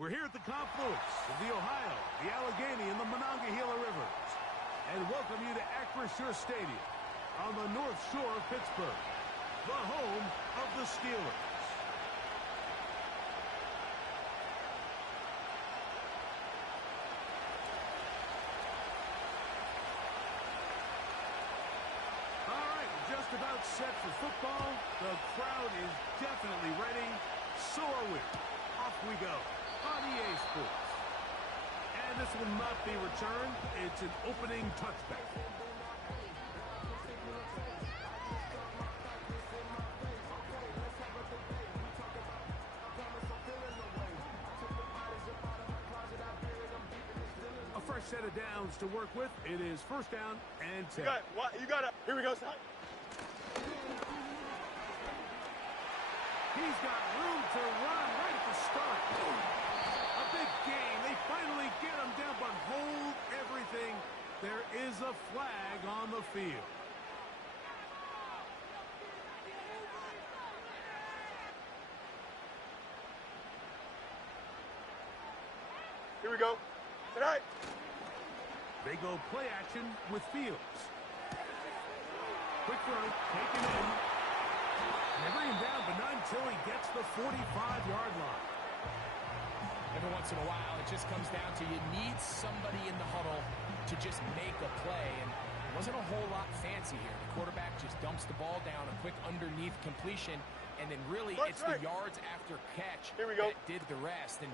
We're here at the confluence of the Ohio, the Allegheny, and the Monongahela Rivers, and welcome you to Acrisure Stadium on the North Shore of Pittsburgh, the home of the Steelers. All right, just about set for football. The crowd is definitely ready. So are we. Off we go on EA Sports. And this will not be returned. It's an opening touchback. A fresh set of downs to work with. It is first down and 10. You got it. Here we go, son. He's got room to run right at the start. A big gain. They finally get him down, but hold everything. There is a flag on the field. Here we go. Tonight. They go play action with Fields. Quick throw, taken in. They bring him down, but not until he gets the 45-yard line. Every once in a while, it just comes down to you need somebody in the huddle to just make a play, and it wasn't a whole lot fancy here. The quarterback just dumps the ball down, a quick underneath completion, and then really it's the yards after catch that did the rest, and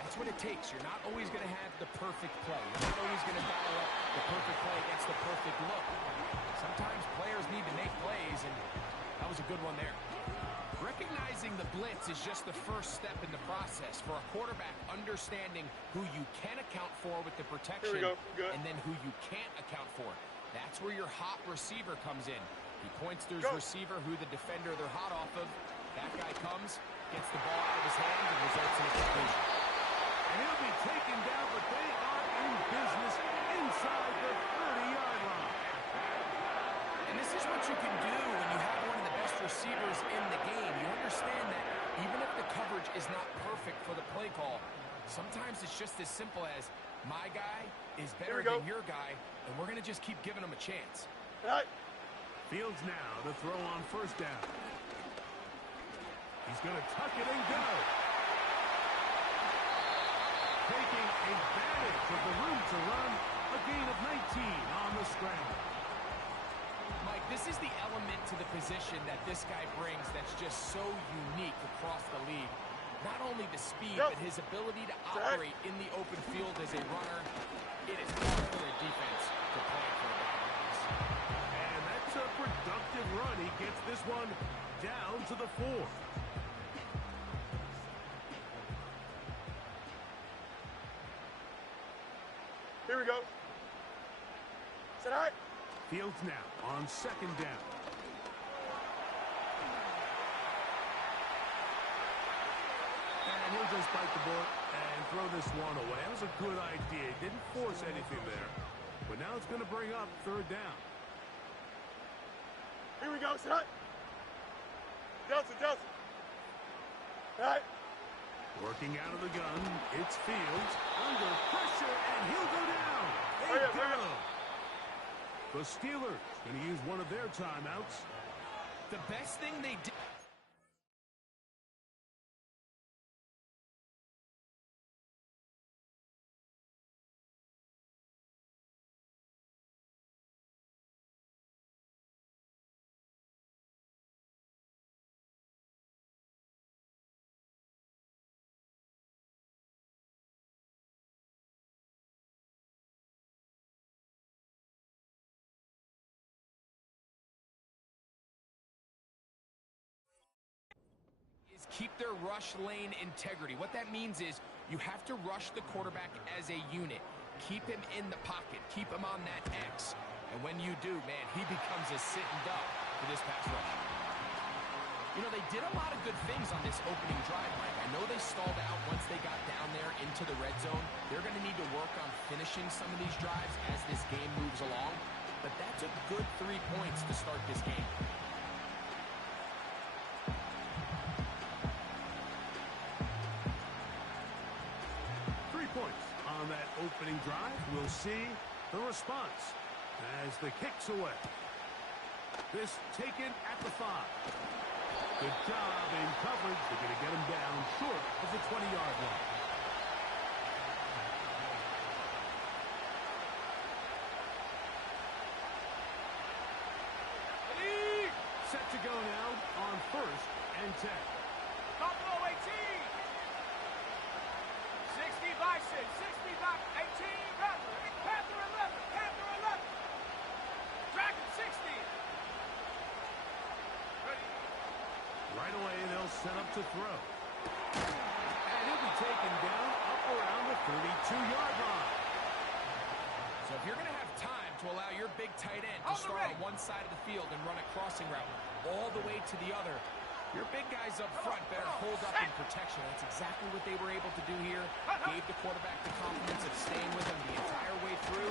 that's what it takes. You're not always going to have the perfect play. You're not always going to dial up the perfect play against the perfect look. Sometimes players need to make plays, and that was a good one there. Recognizing the blitz is just the first step in the process for a quarterback, understanding who you can account for with the protection and then who you can't account for. That's where your hot receiver comes in. He points to his receiver, who the defender they're hot off of. That guy comes, gets the ball out of his hands, and results in a completion. And he'll be taken down, but they are in business inside the 30-yard line. And this is what you can do when you have one of the best receivers in the game. You understand that even if the coverage is not perfect for the play call, sometimes it's just as simple as my guy is better than your guy, and we're going to just keep giving him a chance. Fields now to throw on first down. He's going to tuck it and go. Taking advantage of the room to run, a gain of 19 on the scramble. Mike, this is the element to the position that this guy brings that's just so unique across the league. Not only the speed, but his ability to operate in the open field as a runner. It is hard for their defense to play for the Buccaneers. And that's a productive run. He gets this one down to the 4. Here we go. Set high. Fields now on second down. And he'll just bite the bullet and throw this one away. That was a good idea. He didn't force anything there. But now it's going to bring up third down. Here we go. Set high. Delson. Right. Working out of the gun, it's Fields under pressure, and he'll go down. They go. The Steelers going to use one of their timeouts. The best thing they did. Keep their rush lane integrity. What that means is you have to rush the quarterback as a unit. Keep him in the pocket. Keep him on that X. And when you do, man, he becomes a sitting duck for this pass rush. You know, they did a lot of good things on this opening drive, Mike. I know they stalled out once they got down there into the red zone. They're going to need to work on finishing some of these drives as this game moves along. But that's a good 3 points to start this game. opening drive. We'll see the response as the kick's away. This taken at the 5. Good job in coverage. They're going to get him down short of the 20-yard line. Set to go now on 1st and 10. Buffalo 18. 60 by 6. 60 by 18. Panther 11. Panther 11. Dragon 60. Ready. Right away, they'll set up to throw. And he'll be taken down up around the 32-yard line. So if you're going to have time to allow your big tight end to start on one side of the field and run a crossing route all the way to the other, your big guys up front better hold up in protection. That's exactly what they were able to do here. Gave the quarterback the confidence of staying with him the entire way through,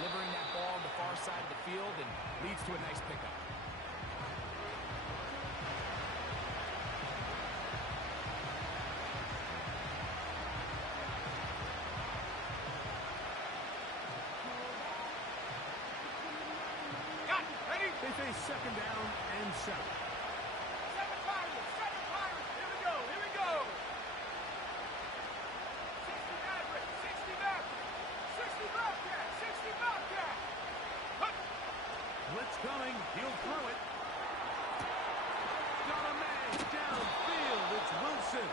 delivering that ball on the far side of the field, and leads to a nice pickup. They face 2nd down and 7. 7 Pirates. 7 Pirates. Here we go. Here we go. 60 Maverick. 60 Maverick. 60 Bobcat. 60 Bobcat. Blitz coming. He'll throw it. Got a man downfield. It's Wilson.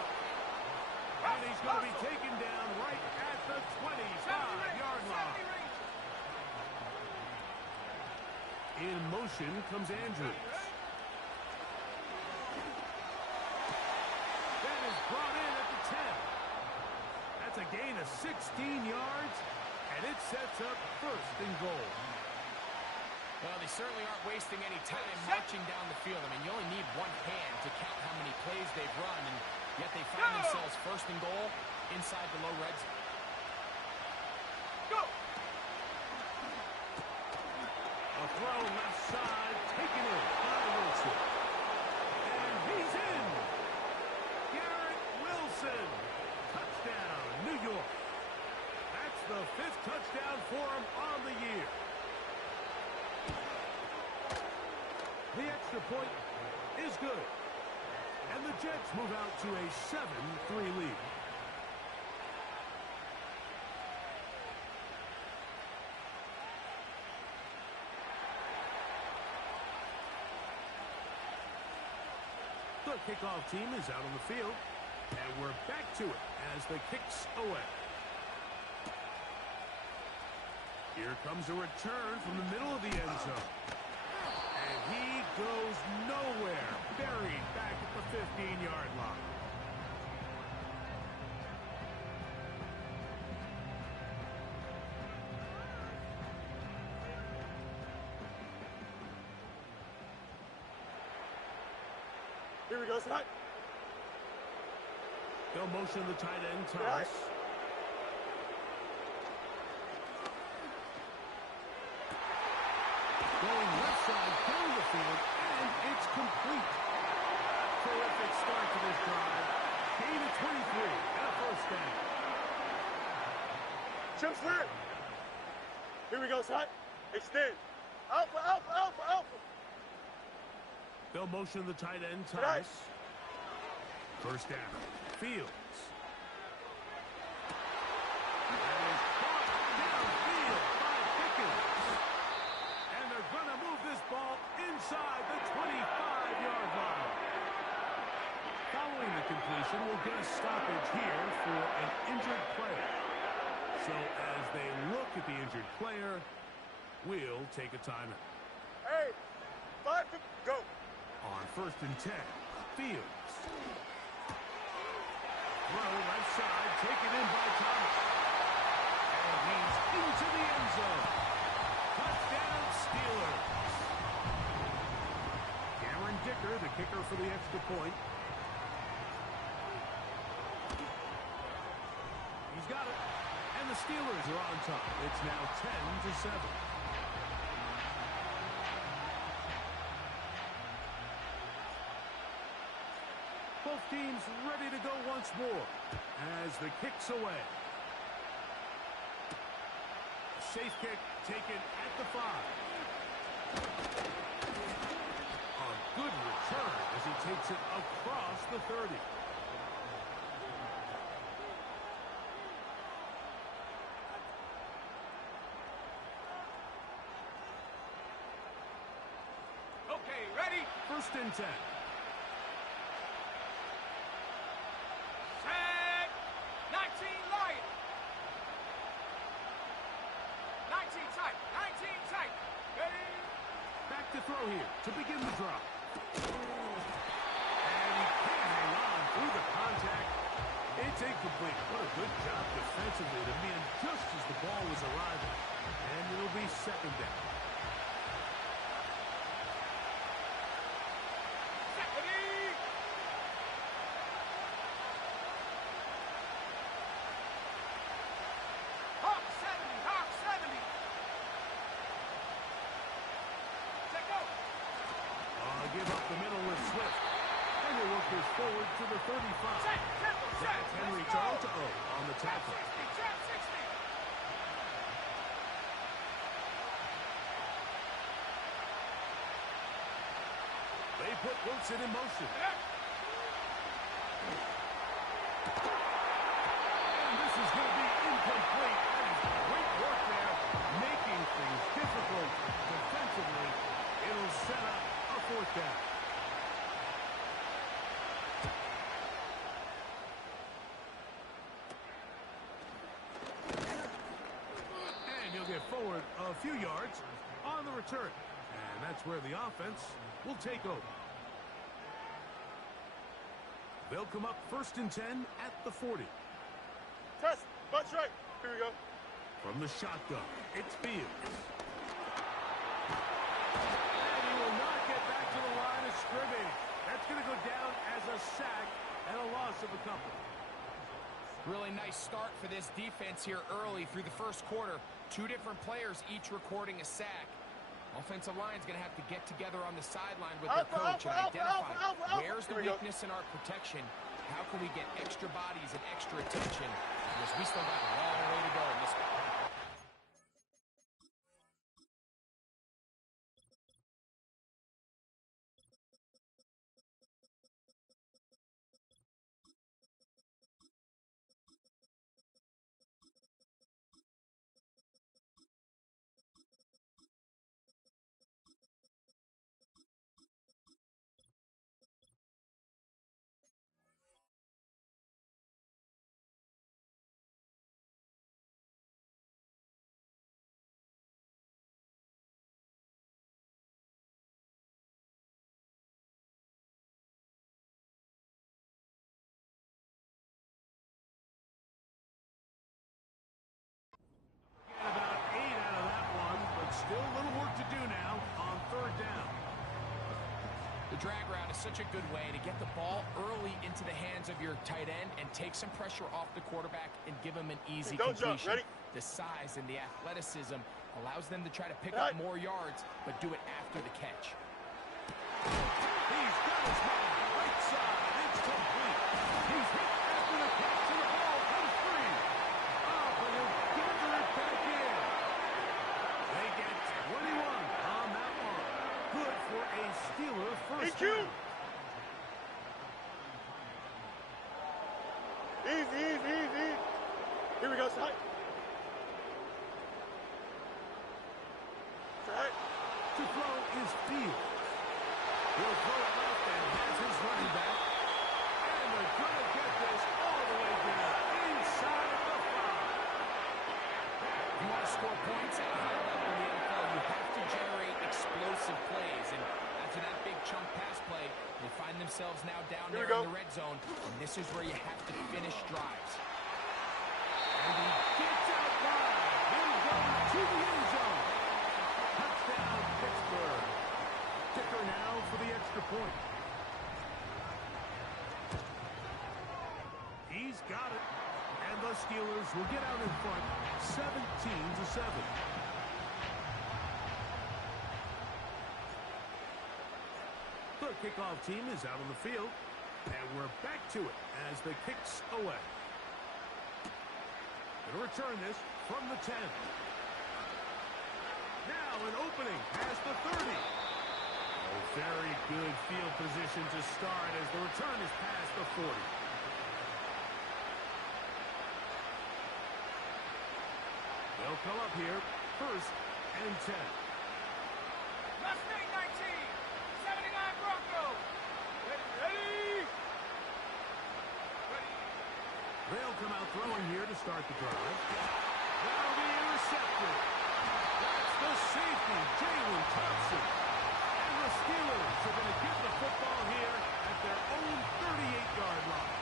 And he's going to be taken down right at the 25-yard line. In motion comes Andrews. That is brought in at the 10. That's a gain of 16 yards, and it sets up 1st and goal. Well, they certainly aren't wasting any time marching down the field. I mean, you only need one hand to count how many plays they've run, and yet they find themselves 1st and goal inside the low red zone. Go! A throw left side, taken in by Wilson. And he's in. Garrett Wilson. Touchdown, New York. That's the 5th touchdown for him on the year. The extra point is good. And the Jets move out to a 7-3 lead. The kickoff team is out on the field, and we're back to it as the kick's away. Here comes a return from the middle of the end zone. And he goes nowhere, buried back at the 15-yard line. Here we go, tonight. They'll motion the tight end, Thomas. Going left side down the field, and it's complete. Terrific start to this drive. Gain of 23 and a 1st down. Jump clear. Here we go, tonight. Extend. Alpha, alpha, alpha, alpha. They'll motion the tight end, Thomas. 1st down. Fields. That is caught downfield by Pickens. And they're going to move this ball inside the 25-yard line. Following the completion, we'll get a stoppage here for an injured player. So as they look at the injured player, we'll take a timeout. Hey, 5 to go. On 1st and 10, Fields. Throw left side, taken in by Thomas. And he's into the end zone. Touchdown, Steelers. Cameron Dicker, the kicker for the extra point. He's got it. And the Steelers are on top. It's now 10-7. Both teams ready to go once more as the kick's away. safe kick taken at the 5. A good return as he takes it across the 30. Okay, ready? First and 10. Set. 19 Lion. 19 tight. 19 tight. Ready? Back to throw here to begin the drop. And he can't hang on through the contact. It's incomplete. What a good job defensively to man just as the ball was arriving. And it'll be second down. Ready? Hawk 70. Hawk 70. Check out. Give up the middle with Swift. And he'll work his forward to the 35. Set. Tempo. Set. That's Henry Let's go. To'o on the tackle. Trap 60. They put Wilson in motion. Yep. And this is going to be incomplete. That is great work there, making things difficult defensively. It'll set up a fourth down. And he'll get forward a few yards on the return. And that's where the offense will take over. They'll come up first and 10 at the 40. Test. Butts right. Here we go. From the shotgun, it's Fields. And he will not get back to the line of scrimmage. That's going to go down as a sack and a loss of a couple. Really nice start for this defense here early through the first quarter. Two different players each recording a sack. Offensive line's going to have to get together on the sideline with their coach and identify where's the weakness in our protection. How can we get extra bodies and extra attention? Because we still got a long way to go in this one. About 8 out of that one, but still a little work to do now on third down. The drag route is such a good way to get the ball early into the hands of your tight end and take some pressure off the quarterback and give him an easy Don't completion. jump. Ready? The size and the athleticism allows them to try to pick up more yards, but do it after the catch. He's got his man right side. It's complete. He's hit after the catch and the ball comes free. Oh, but he'll gather it back in. They get 21 on that one. Good for a Steeler first down. Easy, easy, easy. Here we go, Side. Side. To throw is Fields. He'll throw it left and has his running back. And they're going to get this all the way down inside the 5. If you want to score points at a high level in the NFL, you have to generate explosive plays. And after that big chunk pass play, they find themselves now down there in the red zone. And this is where you have to finish drives. And he gets out wide. He'll go to the end zone. Touchdown, Pittsburgh. Kicker now for the extra point. He's got it. And the Steelers will get out in front 17-7. The kickoff team is out on the field. And we're back to it as the kick's away. Going to return this from the 10. Now an opening past the 30. A very good field position to start as the return is past the 40. They'll come up here, 1st and 10. Mustang 19, 79 Broncos. Ready? They'll come out throwing here to start the drive. That'll be intercepted. That's the safety, Jalen Thompson. And the Steelers are going to get the football here at their own 38-yard line.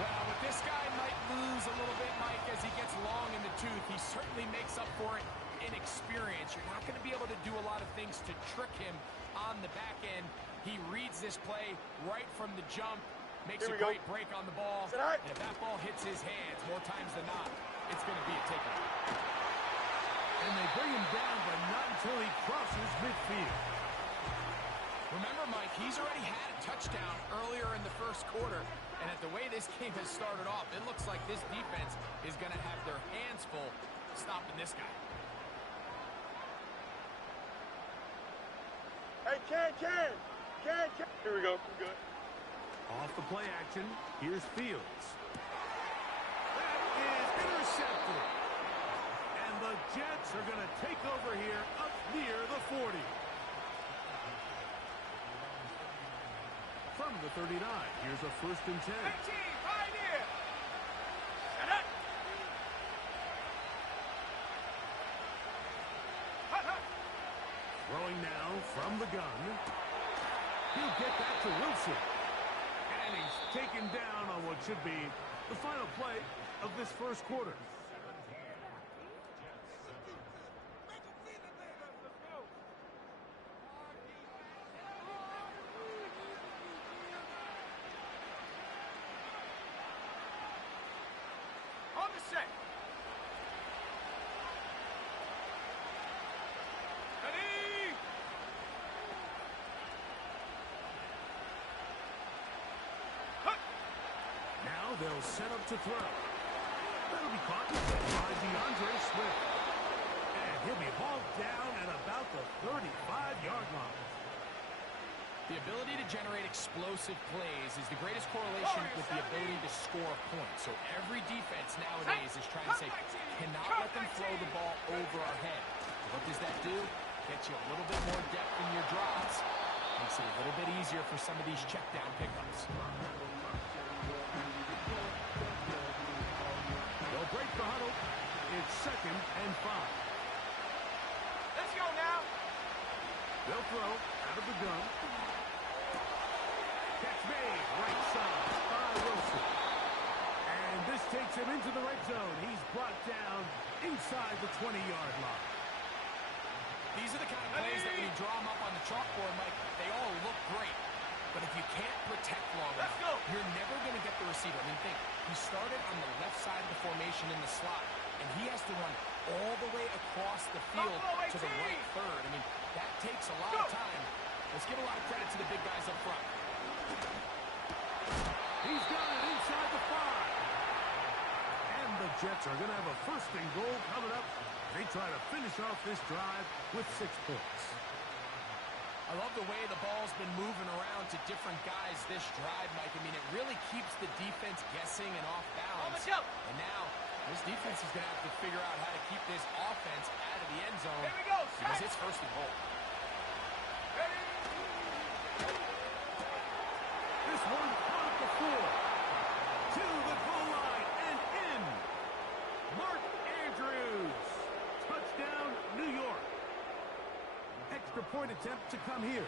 Well, what this guy might lose a little bit, Mike, as he gets long in the tooth, he certainly makes up for it in experience. You're not going to be able to do a lot of things to trick him on the back end. He reads this play right from the jump, makes a great break on the ball, and if that ball hits his hands more times than not, it's going to be a takeaway. And they bring him down, but not until he crosses midfield. Remember, Mike, he's already had a touchdown earlier in the first quarter, and at the way this game has started off, it looks like this defense is going to have their hands full stopping this guy. Hey, Ken. Here we go. We're good. Off the play action, here's Fields. That is intercepted. And the Jets are going to take over here up near the 40. From the 39, here's a 1st and 10. 18, Pioneer. Set up. Throwing now from the gun. He'll get that to Wilson. And he's taken down on what should be the final play of this first quarter. On the set. Ready? Now they'll set up to throw. That'll be caught by DeAndre Swift. And he'll be hauled down at about the 35-yard line. The ability to generate explosive plays is the greatest correlation with the ability to score points. So every defense nowadays is trying to say, cannot let them throw the ball over our head. What does that do? Gets you a little bit more depth in your drops. Makes it a little bit easier for some of these check down pickups. They'll break the huddle. It's 2nd and 5. Let's go now. They'll throw out of the gun. Catch made, right side by Wilson. And this takes him into the red zone. He's brought down inside the 20-yard line. These are the kind of plays that when you draw them up on the chalkboard, Mike, they all look great. But if you can't protect long enough, you're never going to get the receiver. I mean, think, he started on the left side of the formation in the slot, and he has to run all the way across the field to the right third. I mean, that takes a lot of time. Let's give a lot of credit to the big guys up front. He's got it inside the 5. And the Jets are going to have a 1st and goal coming up. They try to finish off this drive with 6 points. I love the way the ball's been moving around to different guys this drive, Mike. I mean, it really keeps the defense guessing and off balance. And now, this defense is going to have to figure out how to keep this offense out of the end zone. Here we go. Because it's 1st and goal. Ready? This one caught at the 4. To the goal line and in. Mark Andrews. Touchdown, New York. Extra point attempt to come here.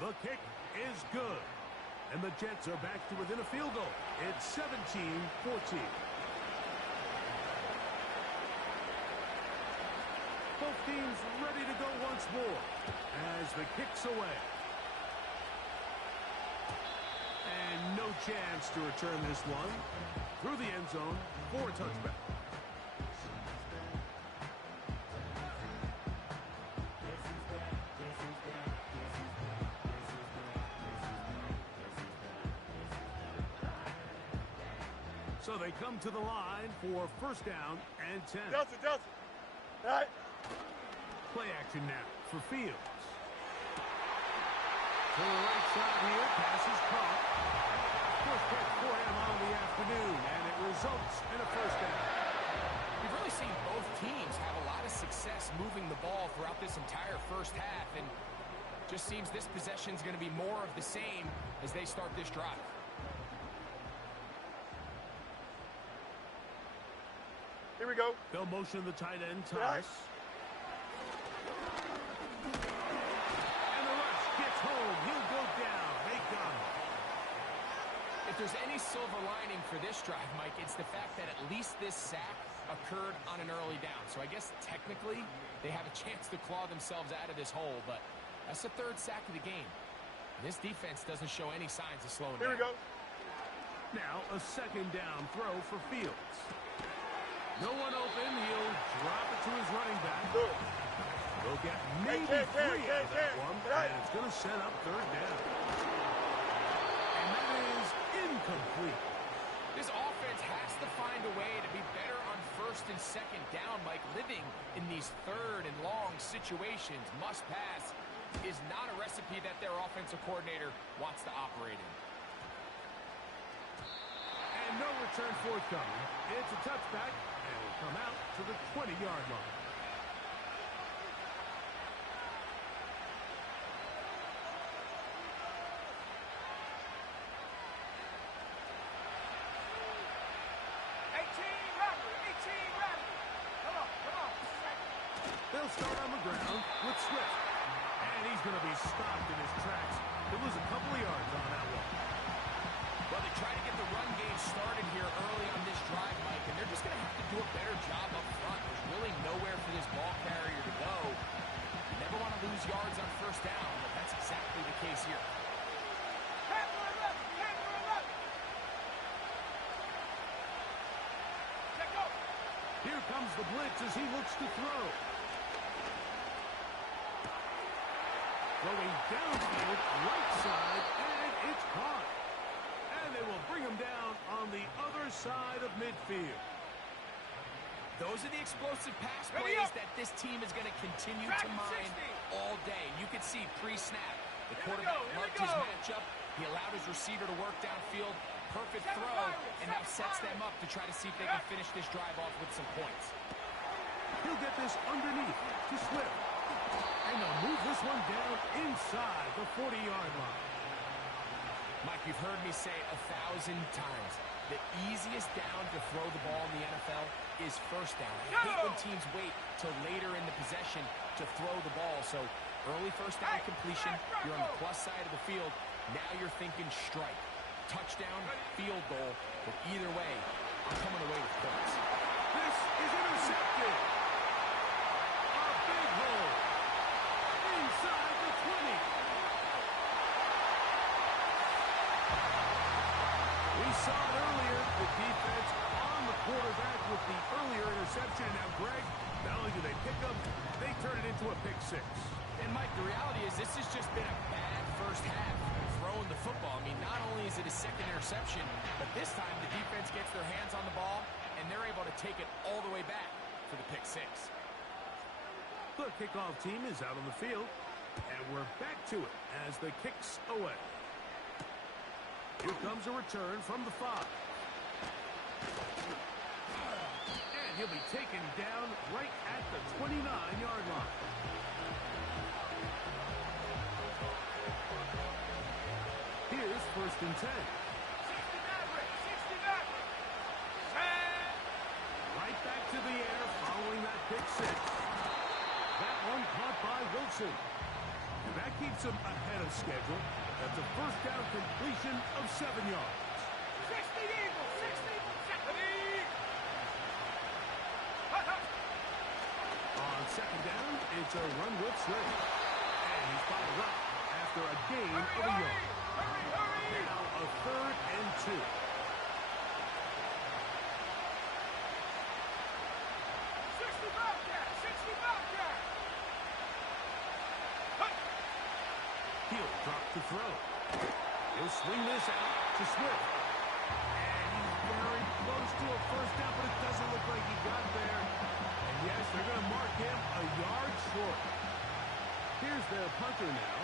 The kick is good. And the Jets are back to within a field goal. It's 17-14. Both teams ready to go once more as the kick's away. And no chance to return this one. Through the end zone for a touchback. So they come to the line for first down and 10. Justin, Justin. All right. Play action now for Fields. To the right side here, pass is caught. First catch for him on the afternoon, and it results in a first down. We've really seen both teams have a lot of success moving the ball throughout this entire first half, and just seems this possession is going to be more of the same as they start this drive. Here we go. They'll motion the tight end, Thomas. Right. And the rush gets home. He'll go down. They got him. If there's any silver lining for this drive, Mike, it's the fact that at least this sack occurred on an early down. So I guess technically they have a chance to claw themselves out of this hole, but that's the third sack of the game. And this defense doesn't show any signs of slowing Here down. we go. Now a second down throw for Fields. No one open. He'll drop it to his running back. Good. They'll get maybe three out of that one, and it's going to set up third down. And that is incomplete. This offense has to find a way to be better on first and second down, Mike. Living in these third and long situations, must pass, is not a recipe that their offensive coordinator wants to operate in. And no return forthcoming. It's a touchback, and will come out to the 20-yard line. They'll start on the ground with Swift. And he's going to be stopped in his tracks. He'll lose a couple of yards on that one. Well, they try to get the run game started here early on this drive, Mike, and they're just going to have to do a better job up front. There's really nowhere for this ball carrier to go. You never want to lose yards on first down, but that's exactly the case here. Here comes the blitz as he looks to throw. Throwing downfield, right side, and it's caught. And they will bring him down on the other side of midfield. Those are the explosive pass plays that this team is going to continue to mine all day. You can see pre-snap, the quarterback loved his matchup. He allowed his receiver to work downfield. Perfect throw, and now sets them up to try to see if they can finish this drive off with some points. He'll get this underneath to Swift. And they'll move this one down inside the 40-yard line. Mike, you've heard me say 1,000 times, the easiest down to throw the ball in the NFL is first down. I hate when teams wait till later in the possession to throw the ball. So early first down completion, you're on the plus side of the field. Now you're thinking strike. Touchdown, field goal, but either way, I'm coming away with points. This is intercepted. A big hole. Inside the 20. We saw it earlier. The defense on the quarterback with the earlier interception. Now, Greg, not only do they pick up, they turn it into a pick six. And, Mike, the reality is this has just been a bad first half. Throwing the football. I mean, not only is it a second interception, but this time the defense gets their hands on the ball, and they're able to take it all the way back for the pick six. The kickoff team is out on the field, and we're back to it as the kicks away. Here comes a return from the 5. And he'll be taken down right at the 29-yard line. Here's first and 10. Right back to the air following that pick six. That one caught by Wilson. And that keeps him ahead of schedule. That's a first down completion of 7 yards. 60 Eagles, 60. On second down, it's a run with Swift. And he's followed up after a gain of a yard. Now a third and 2. 60 Bobcat, 60 Bobcat. He'll drop to throw. He'll swing this out to Swift. And he's very close first down, but it doesn't look like he got there. And yes, they're going to mark him a yard short. Here's the punter now.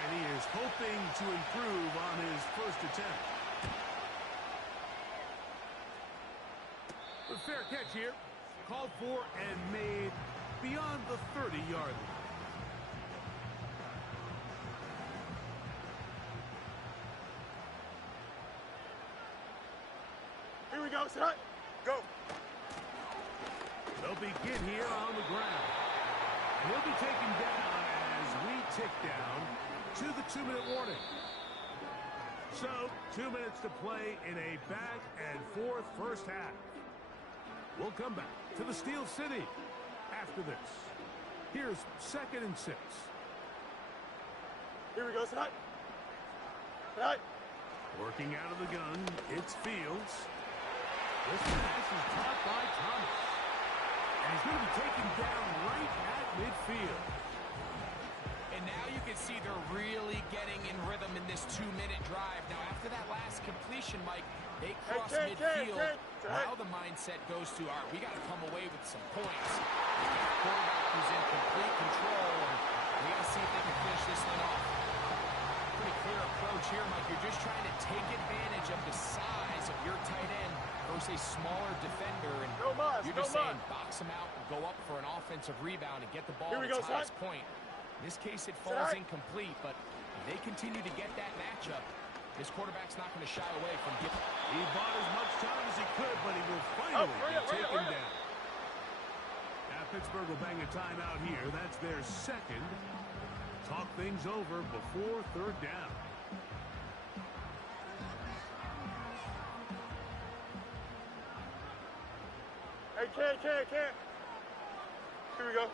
And he is hoping to improve on his first attempt. A fair catch here. Called for and made beyond the 30-yard line. Here we go, set. Go. They'll begin here on the ground. And he'll be taken down as we tick down to the 2-minute warning. So, 2 minutes to play in a back-and-forth first half. We'll come back to the Steel City after this. Here's 2nd and 6. Here we go, set. Set. Working out of the gun, it's Fields. This pass is caught by Thomas. And he's going to be taken down right at midfield. And now you can see they're really getting in rhythm in this 2-minute drive. Now, after that last completion, Mike, they cross midfield. Now the mindset goes to, all right, we got to come away with some points. We've got a quarterback who's in complete control, and we got to see if they can finish this thing off. Pretty clear approach here, Mike. You're just trying to take advantage of the size of your tight end versus a smaller defender, and you're just saying box him out and go up for an offensive rebound and get the ball at its highest point. In this case, it falls incomplete, but if they continue to get that matchup, this quarterback's not going to shy away from giving. He bought as much time as he could, but he will finally be taken down. Now Pittsburgh will bang a timeout here. That's their second. Talk things over before 3rd down. Hey, can't. Here we go.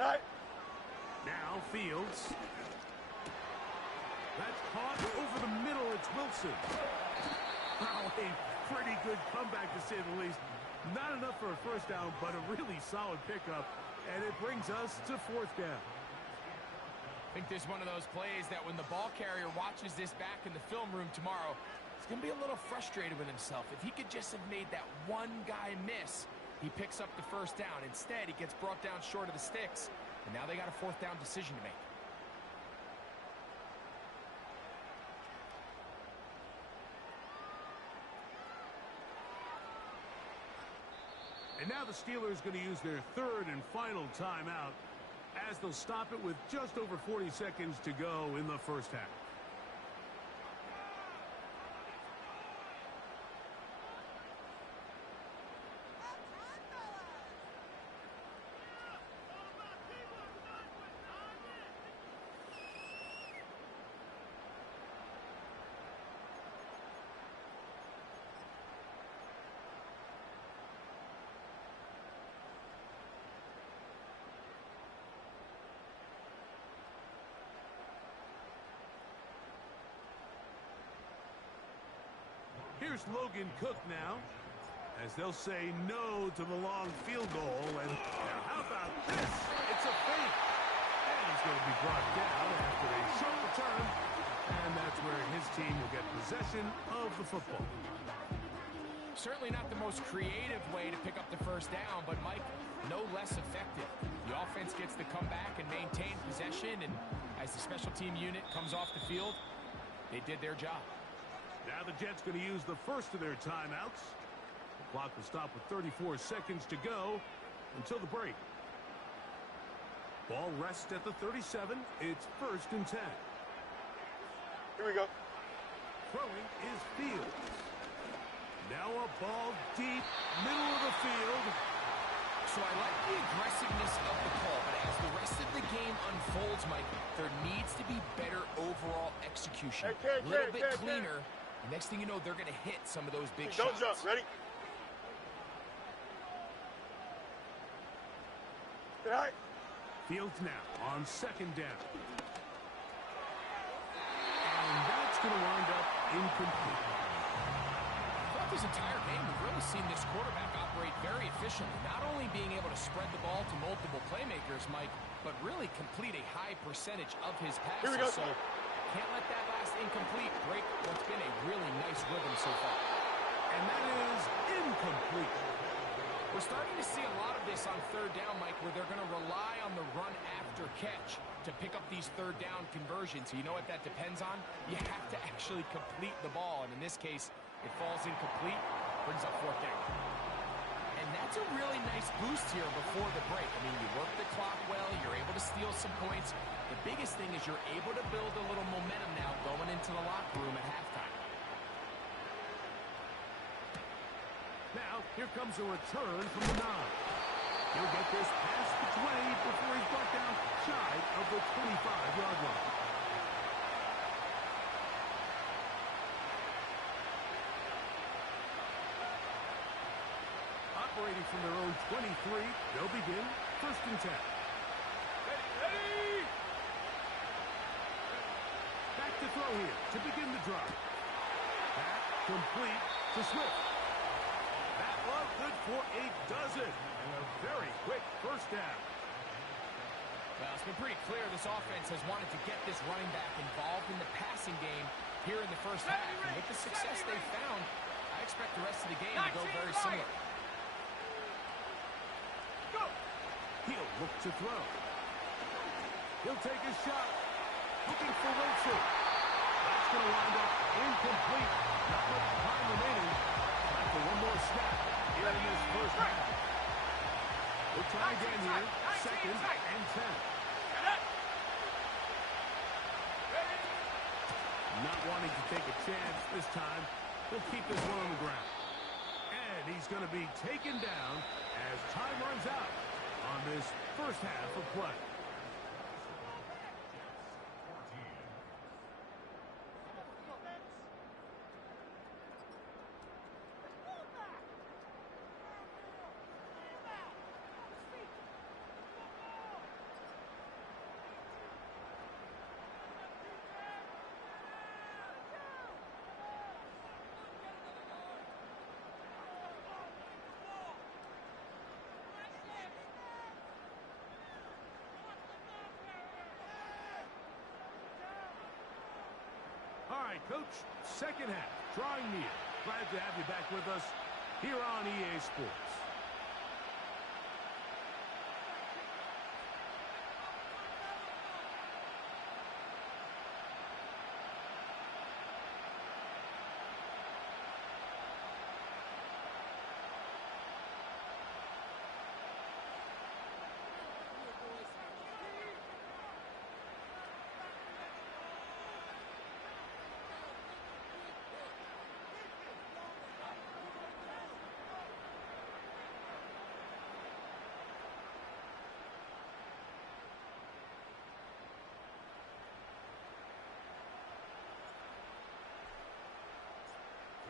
All right. Now Fields. That's caught over the middle. It's Wilson. Wow, a pretty good comeback to say the least. Not enough for a first down, but a really solid pickup. And it brings us to 4th down. I think there's one of those plays that when the ball carrier watches this back in the film room tomorrow, he's going to be a little frustrated with himself. If he could just have made that one guy miss, he picks up the first down. Instead, he gets brought down short of the sticks, and now they got a 4th down decision to make. And now the Steelers going to use their 3rd and final timeout as they'll stop it with just over 40 seconds to go in the first half. Here's Logan Cook now, as they'll say no to the long field goal. And how about this? It's a fake. And he's going to be brought down after a short return. And that's where his team will get possession of the football. Certainly not the most creative way to pick up the first down, but Mike, no less effective. The offense gets to come back and maintain possession, and as the special team unit comes off the field, they did their job. Now the Jets going to use the first of their timeouts. The clock will stop with 34 seconds to go until the break. Ball rests at the 37. It's 1st and 10. Here we go. Throwing is Fields. Now a ball deep, middle of the field. So I like the aggressiveness of the call, but as the rest of the game unfolds, Mike, there needs to be better overall execution. A little bit cleaner. Next thing you know, they're going to hit some of those big shots. Don't jump. Ready? All right. Fields now on 2nd down. And that's going to wind up incomplete. Throughout this entire game, we've really seen this quarterback operate very efficiently, not only being able to spread the ball to multiple playmakers, Mike, but really complete a high percentage of his passes. Here we go. So Can't let that last incomplete break what's been a really nice rhythm so far. And that is incomplete. We're starting to see a lot of this on third down, Mike, where they're going to rely on the run after catch to pick up these third down conversions. You know what that depends on? You have to actually complete the ball, and in this case, it falls incomplete, brings up fourth down. And that's a really nice boost here before the break. I mean, you work the clock well, you're able to steal some points. The biggest thing is you're able to build a little momentum now going into the locker room at halftime. Now, here comes a return from the 9. He'll get this past the 20 before he's brought down shy of the 25-yard line. Operating from their own 23, they'll begin first and 10. Ready! Back to throw here to begin the drive. Back complete to Swift. That one good for a dozen. And a very quick first down. Well, it's been pretty clear this offense has wanted to get this running back involved in the passing game here in the first half. And with the success they've found, I expect the rest of the game to go very similar. Go! He'll look to throw. He'll take his shot. Looking for Wilson. That's going to wind up incomplete. Not much time remaining. Time for one more snap here in this first half. We'll try again here. Second and 10. Not wanting to take a chance this time. He'll keep this one on the ground. And he's going to be taken down as time runs out on this first half of play. All right, Coach, second half, drawing near. Glad to have you back with us here on EA Sports.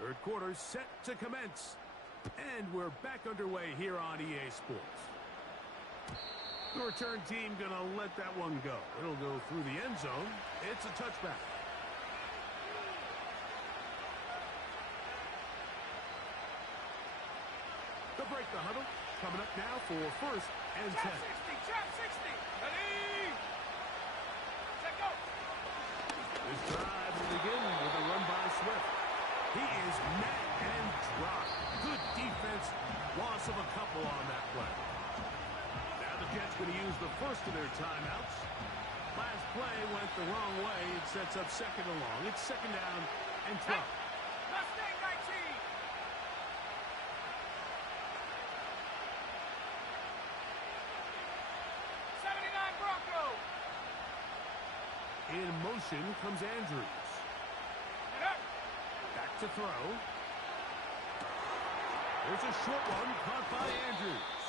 Third quarter set to commence. And we're back underway here on EA Sports. The return team going to let that one go. It'll go through the end zone. It's a touchback. They'll break the huddle. Coming up now for first and 10. Trap 60. Ready? Set go. This drive will begin with a run by Swift. He is met and dropped. Good defense. Loss of a couple on that play. Now the Jets going to use the first of their timeouts. Last play went the wrong way. It sets up second and long. It's second down and 12. Mustang 19. Bronco. In motion comes Andrews. Back to throw. There's a short one caught by Andrews.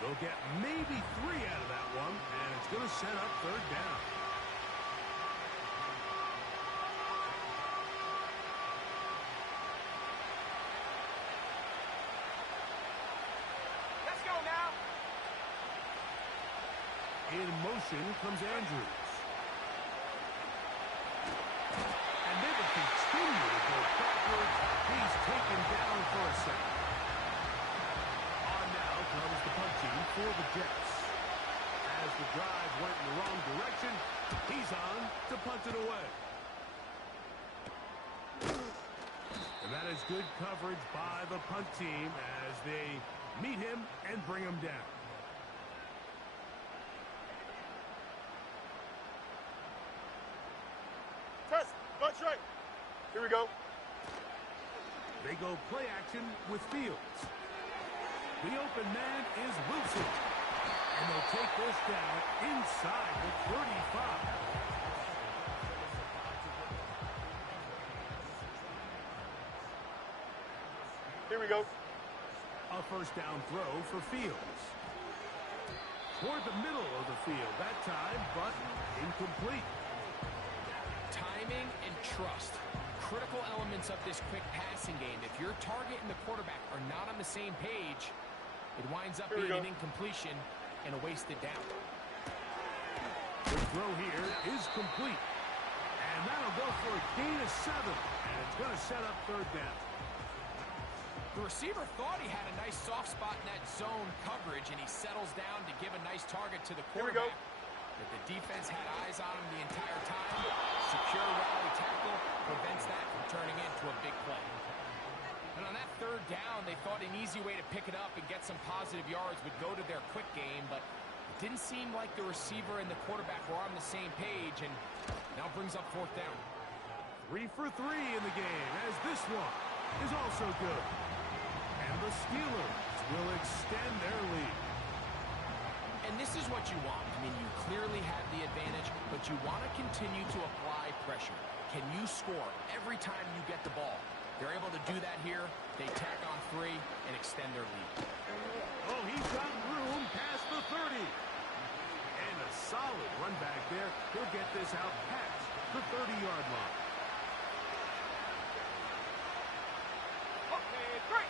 They'll get maybe 3 out of that one, and it's going to set up third down. Let's go now. In motion comes Andrews. And they will continue to go backwards. He's taken down for a second. On now comes the punt team for the Jets. As as the drive went in the wrong direction. He's on to punt it away. And that is good coverage by the punt team as they meet him and bring him down. Test. Bunch right. Here we go. They go play action with Fields. The open man is Wilson. And they'll take this down inside the 35. Here we go. A first down throw for Fields. Toward the middle of the field that time, but incomplete. Timing and trust. Critical elements of this quick passing game. If your target and the quarterback are not on the same page, it winds up being an incompletion and a wasted down. The throw here is complete. And that'll go for a gain of 7. And it's going to set up third down. The receiver thought he had a nice soft spot in that zone coverage, and he settles down to give a nice target to the quarterback. But the defense had eyes on him the entire time. Secure rally tackle prevents that from turning into a big play. And on that third down, they thought an easy way to pick it up and get some positive yards would go to their quick game, but it didn't seem like the receiver and the quarterback were on the same page, and now brings up fourth down. 3 for 3 in the game, as this one is also good. And the Steelers will extend their lead. And this is what you want. I mean, you clearly have the advantage, but you want to continue to apply pressure. Can you score every time you get the ball? They're able to do that here. They tack on 3 and extend their lead. Oh, he's got room past the 30. And a solid run back there. He'll get this out past the 30-yard line. Okay, 3.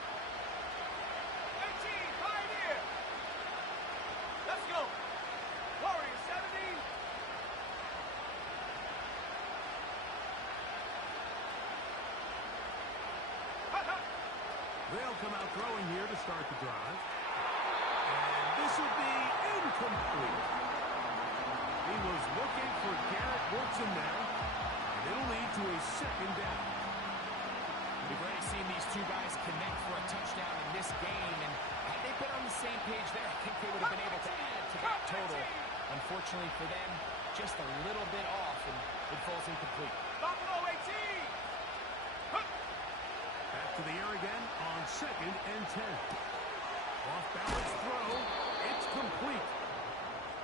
18, right here. Let's go. Warriors 70. They'll come out throwing here to start the drive. And this will be incomplete. He was looking for Garrett Wilson there. And it'll lead to a second down. We've already seen these two guys connect for a touchdown in this game, and had they been on the same page there, I think they would have been able to add to that total. Unfortunately for them, just a little bit off, and it falls incomplete. Buffalo 18. Back to the air again on 2nd and 10. Off balance throw. It's complete.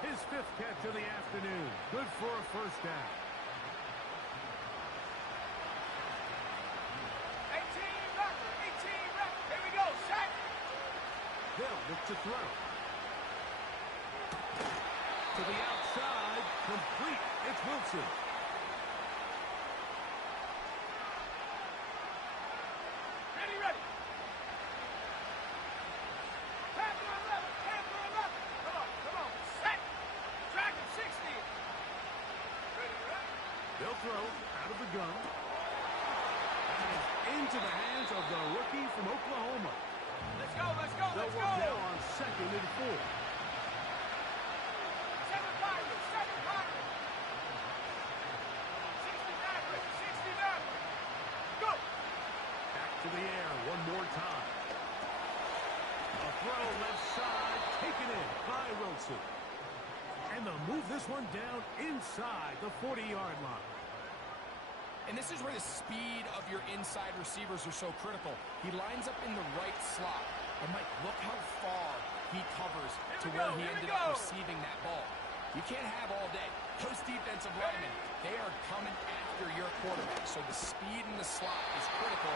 His 5th catch of the afternoon. Good for a first down. 18 record. 18 record. Here we go. Shaq. They'll look to throw. To the outside. Complete. It's Wilson. Ready, ready. Panther 11. Panther 11. Come on, come on. Set. Dragon 60. Ready, ready. They'll throw out of the gun. And into the hands of the rookie from Oklahoma. Let's go, let's go, They'll let's work go. now on 2nd and 4. 7 Pirates, 7 Pirates. 60 Maverick, 60 Maverick. Go. Back to the air one more time. A throw left side, taken in by Wilson. And they'll move this one down inside the 40-yard line. And this is where the speed of your inside receivers are so critical. He lines up in the right slot. And Mike, look how far he covers to where he ended up receiving that ball. You can't have all day. Those defensive linemen, they are coming after your quarterback. So the speed in the slot is critical.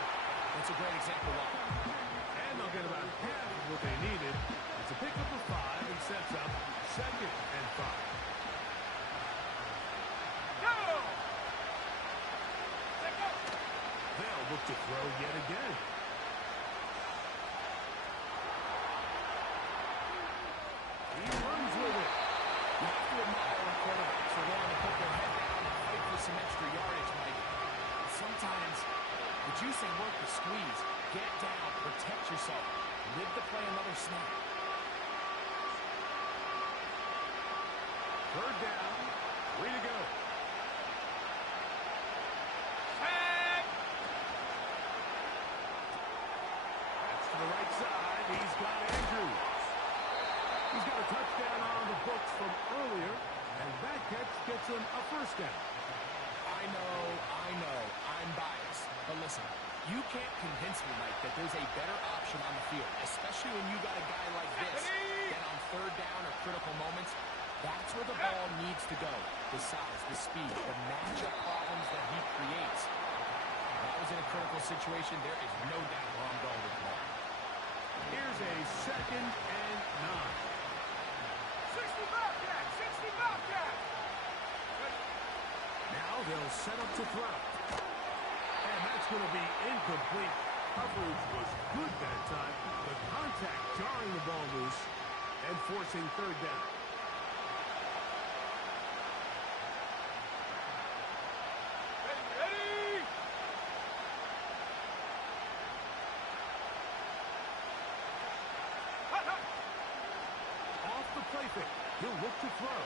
That's a great example of it. And they'll get about half of what they needed. It's a pickup of 5 and sets up 2nd and 5. They'll look to throw yet again. He runs with it. You have to admire when quarterbacks are willing to put their head down and fight for some extra yardage, Mike. But sometimes the juice ain't worth the squeeze. Get down, protect yourself, live to play another snap. Third down. 3 to go. Tag. That's to the right side. He's got Andrews. He's got a touchdown on the books from earlier, and that catch gets him a first down. I know, I'm biased. But listen, you can't convince me, Mike, that there's a better option on the field, especially when you got a guy like this that on third down or critical moments, that's where the ball needs to go. The size, the speed, the matchup problems that he creates. If that was in a critical situation, there is no doubt where I'm going with the ball. Here's a 2nd and 9. 60 Bobcat. 60 Bobcat. Now they'll set up to throw. And that's going to be incomplete. Coverage was good that time. The contact jarring the ball loose and forcing third down. Ready. Off the play fake. He'll look to throw.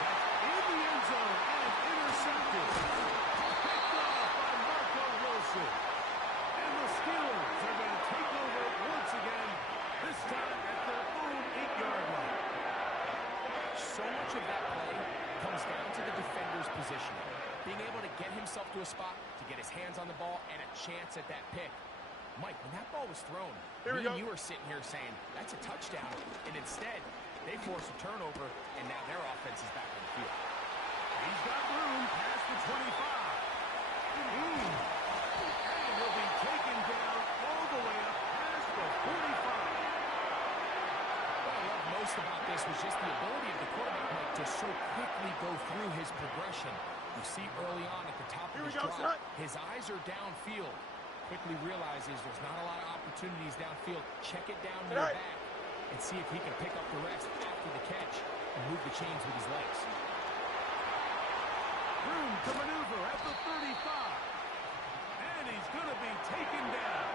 That's in the end zone and intercepted. Picked off by Marco Wilson. And the Steelers are going to take over once again, this time at their own 8-yard line. So much of that play comes down to the defender's positioning. Being able to get himself to a spot, to get his hands on the ball, and a chance at that pick. Mike, when that ball was thrown, me and you were sitting here saying, that's a touchdown. And instead, they force a turnover, and now their offense is back on the field. He's got room past the 25. And he'll be taken down all the way up past the 45. What I love most about this was just the ability of the quarterback, Mike, to so quickly go through his progression. You see early on at the top of his drop, his eyes are downfield. Quickly realizes there's not a lot of opportunities downfield. Check it down to your back and see if he can pick up the rest after the catch and move the chains with his legs. Room to maneuver at the 35. And he's going to be taken down.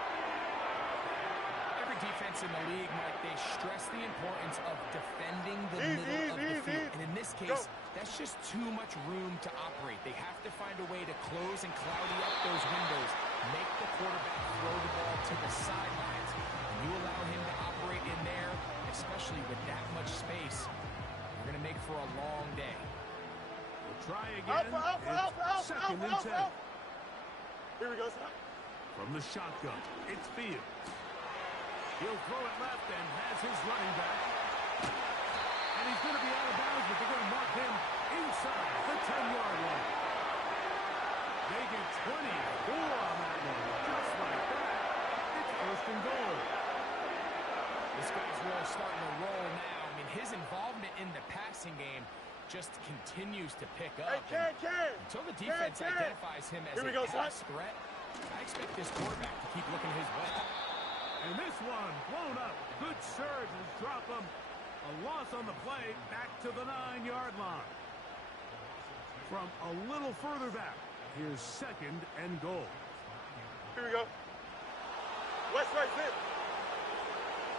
Every defense in the league, Mike, they stress the importance of defending the middle of the field. And in this case, that's just too much room to operate. They have to find a way to close and cloudy up those windows, make the quarterback throw the ball to the sidelines. And you allow him to operate in there, especially with that much space, you're going to make for a long day. We'll try again. It's 2nd and 10. Here we go, son. From the shotgun, it's Fields. He'll throw it left and has his running back. And he's going to be out of bounds, but they're going to mark him inside the 10-yard line. They get 24 on that one. Just like that, it's 1st and goal. This guy's really starting to roll now. I mean, his involvement in the passing game just continues to pick up. Until the defense identifies him as a pass threat, I expect this quarterback to keep looking his way. And this one blown up. Good surge and drop him. A loss on the play back to the 9-yard line. From a little further back, here's 2nd and goal. Here we go. West right zip.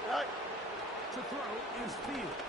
Right. To throw is Fields.